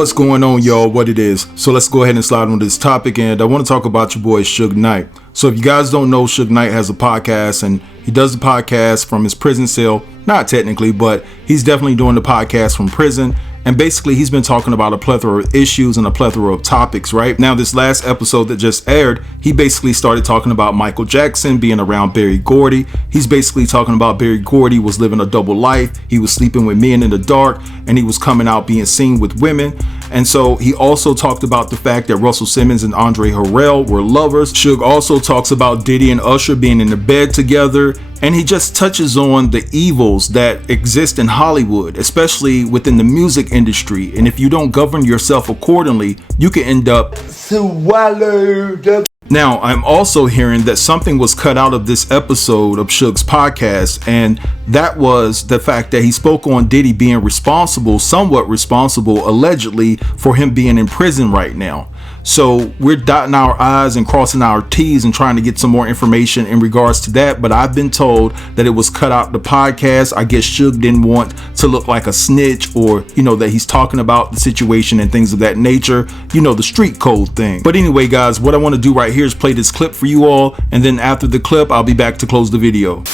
What's going on, y'all? What it is. So let's go ahead and slide on this topic, and I want to talk about your boy Suge Knight. So if you guys don't know, Suge Knight has a podcast, and he does the podcast from his prison cell. Not technically, but he's definitely doing the podcast from prison. And basically, he's been talking about a plethora of issues and a plethora of topics, right? Now, this last episode that just aired, he basically started talking about Michael Jackson being around Berry Gordy. He's basically talking about Berry Gordy was living a double life. He was sleeping with men in the dark, and he was coming out being seen with women. And so he also talked about the fact that Russell Simmons and Andre Harrell were lovers. Suge also talks about Diddy and Usher being in the bed together. And he just touches on the evils that exist in Hollywood, especially within the music industry. And if you don't govern yourself accordingly, you can end up swallowed up. Now, I'm also hearing that something was cut out of this episode of Suge's podcast, and that was the fact that he spoke on Diddy being responsible, somewhat responsible, allegedly, for him being in prison right now. So we're dotting our I's and crossing our T's and trying to get some more information in regards to that. But I've been told that it was cut out the podcast. I guess Suge didn't want to look like a snitch, or, that he's talking about the situation and things of that nature. The street code thing. But anyway, guys, what I want to do right here is play this clip for you all. And then after the clip, I'll be back to close the video.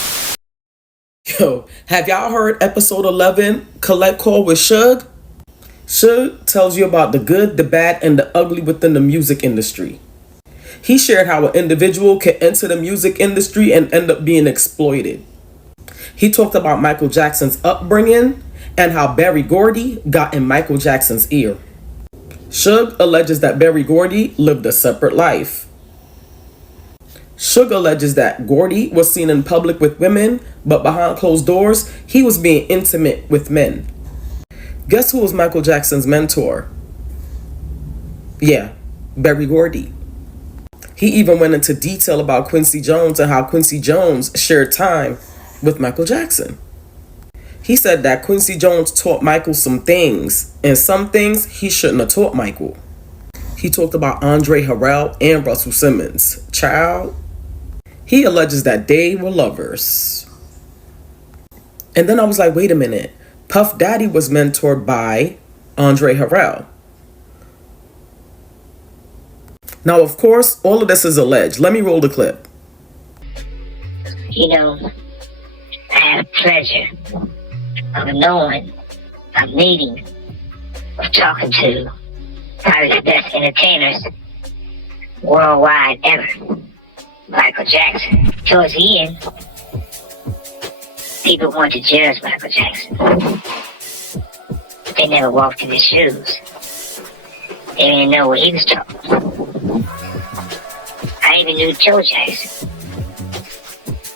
Yo, have y'all heard episode 11, Collect Call with Suge? Suge tells you about the good, the bad, and the ugly within the music industry. He shared how an individual can enter the music industry and end up being exploited. He talked about Michael Jackson's upbringing and how Berry Gordy got in Michael Jackson's ear. Suge alleges that Berry Gordy lived a separate life. Suge alleges that Gordy was seen in public with women, but behind closed doors, he was being intimate with men. Guess who was Michael Jackson's mentor? Yeah, Berry Gordy. He even went into detail about Quincy Jones and how Quincy Jones shared time with Michael Jackson. He said that Quincy Jones taught Michael some things, and some things he shouldn't have taught Michael. He talked about Andre Harrell and Russell Simmons. Child, he alleges that they were lovers. And then I was like, wait a minute. Puff Daddy was mentored by Andre Harrell. Now, of course, all of this is alleged. Let me roll the clip. I had a pleasure of knowing, of meeting, of talking to probably the best entertainers worldwide ever, Michael Jackson. Towards the end, people want to judge Michael Jackson. But they never walked in his shoes. They didn't know what he was talking about. I even knew Joe Jackson.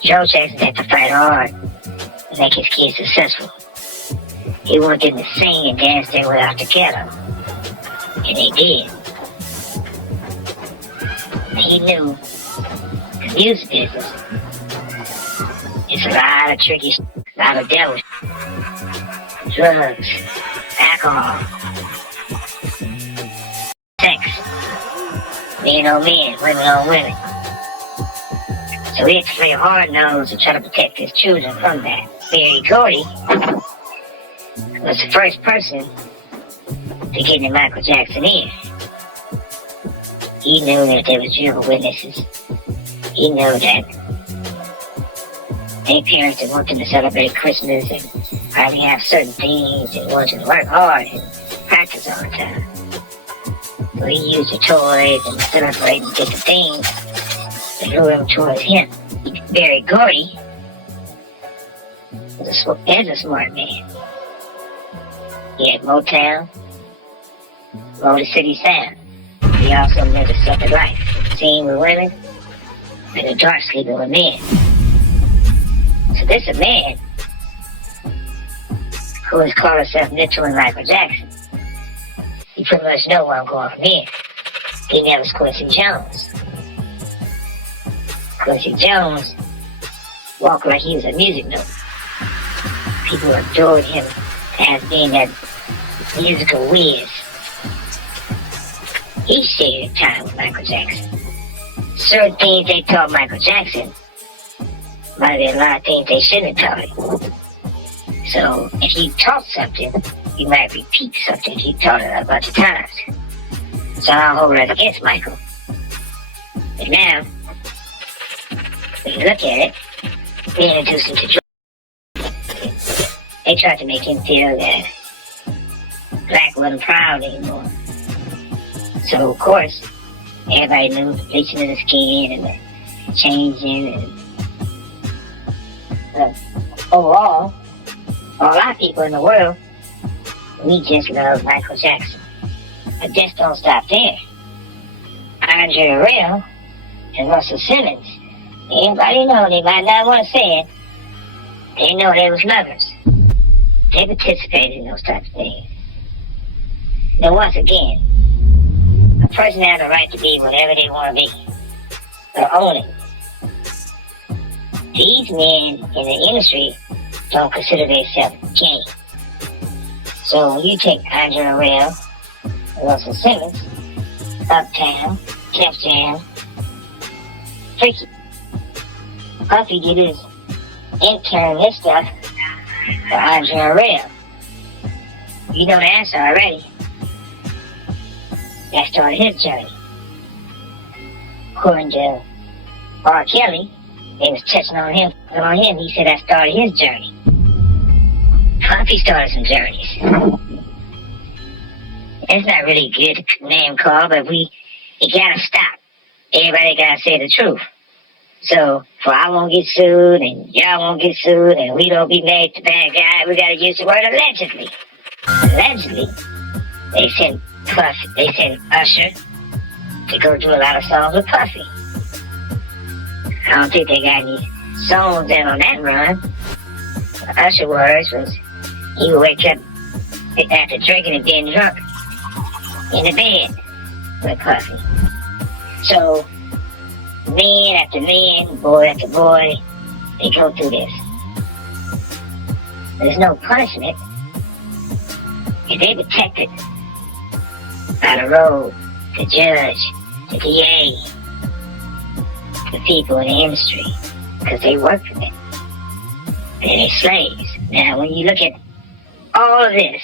Joe Jackson had to fight hard to make his kids successful. He wanted them to sing and dance their way out the ghetto. And they did. And he knew the music business. It's a lot of tricky shit, a lot of devil shit. Drugs, alcohol, sex, men on men, women on women. So we had to play hard-nosed and try to protect his children from that. Berry Gordy was the first person to get in Michael Jackson's ear. He knew that there was Jehovah's Witnesses. He knew that their parents that want them to celebrate Christmas and probably have certain things and want them to work hard and practice all the time. So he used the toys and celebrating different things to lure them towards him. Berry Gordy is a smart man. He had Motown, Motor City Sound. He also lived a separate life, seen with women, and the dark sleeping with men. So this a man who has called himself mentoring Michael Jackson. You pretty much know where I'm going from here. His name was Quincy Jones. Quincy Jones walked like he was a music note. People adored him as being that musical whiz. He shared time with Michael Jackson. Certain things they taught Michael Jackson might have been a lot of things they shouldn't have taught him. So if you taught something you might repeat something you taught her a bunch of times. So I don't hold that against Michael. But now, when you look at it, we introduced him to drugs. They tried to make him feel that black wasn't proud anymore. So, of course, everybody knew the bleaching of the skin and the changing. And overall, for a lot of people in the world, we just love Michael Jackson. But just don't stop there. Andre Harrell and Russell Simmons, anybody know, they might not want to say it, they know they was lovers. They participated in those types of things. Now once again, a person has a right to be whatever they want to be. Or own it. These men in the industry don't consider themselves gay. So when you take Andre Harrell, Russell Simmons, Uptown, Def Jam, Freaky, Puffy did his intern this stuff for Andre Harrell. You know the answer already. That started his journey. According to R. Kelly, they was touching on him. He said that started his journey. Puffy started some journeys. It's not really good name call, but it gotta stop. Everybody gotta say the truth. So, for I won't get sued, and y'all won't get sued, and we don't be made the bad guy, we gotta use the word allegedly. Allegedly, they sent Usher to go do a lot of songs with Puffy. I don't think they got any songs in on that run. Usher words was, he would wake up after drinking and being drunk in the bed with Puffy. So, man after man, boy after boy, they go through this. There's no punishment if they protected by the road, the judge, the DA, the people in the industry, because they work for them. They're slaves. Now, when you look at all of this,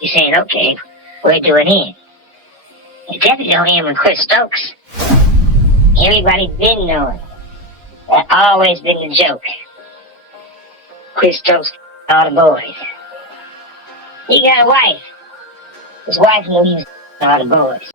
you're saying, okay, where do it end? It definitely don't end with Chris Stokes. Everybody been knowing. That's always been the joke. Chris Stokes, all the boys. He got a wife. His wife knew he was all the boys.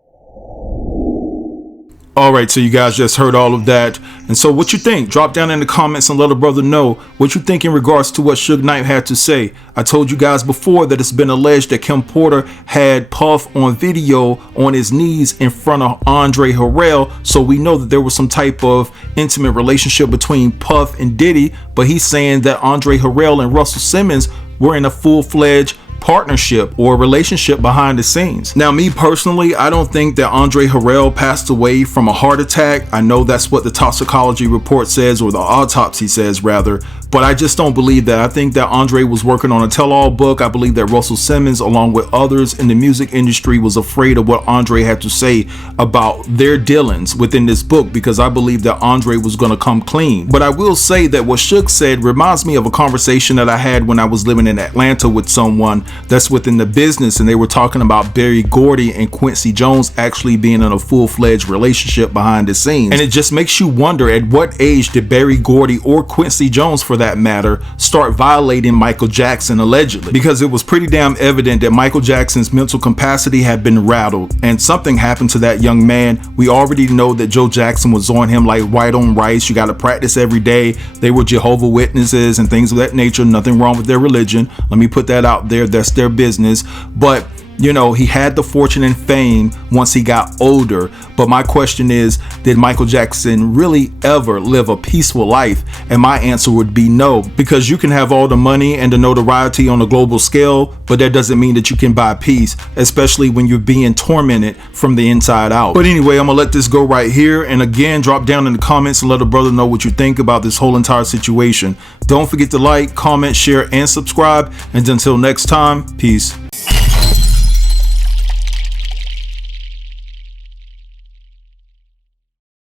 All right, so you guys just heard all of that. And so what you think? Drop down in the comments and let a brother know what you think in regards to what Suge Knight had to say. I told you guys before that it's been alleged that Kim Porter had Puff on video on his knees in front of Andre Harrell. So we know that there was some type of intimate relationship between Puff and Diddy. But he's saying that Andre Harrell and Russell Simmons were in a full-fledged partnership or relationship behind the scenes. Now, me personally, I don't think that Andre Harrell passed away from a heart attack. I know that's what the toxicology report says, or the autopsy says rather, but I just don't believe that. I think that Andre was working on a tell-all book. I believe that Russell Simmons, along with others in the music industry, was afraid of what Andre had to say about their dealings within this book, because I believe that Andre was going to come clean. But I will say that what Suge said reminds me of a conversation that I had when I was living in Atlanta with someone that's within the business, and they were talking about Berry Gordy and Quincy Jones actually being in a full-fledged relationship behind the scenes. And it just makes you wonder, at what age did Berry Gordy or Quincy Jones, for that matter, start violating Michael Jackson allegedly? Because it was pretty damn evident that Michael Jackson's mental capacity had been rattled, and something happened to that young man. We already know that Joe Jackson was on him like white on rice. You got to practice every day. They were Jehovah's Witnesses and things of that nature. Nothing wrong with their religion. Let me put that out there. That's their business. But you know, he had the fortune and fame once he got older. But my question is, did Michael Jackson really ever live a peaceful life? And my answer would be no, because you can have all the money and the notoriety on a global scale, but that doesn't mean that you can buy peace, especially when you're being tormented from the inside out. But anyway, I'm gonna let this go right here. And again, drop down in the comments and let a brother know what you think about this whole entire situation. Don't forget to like, comment, share, and subscribe. And until next time, peace.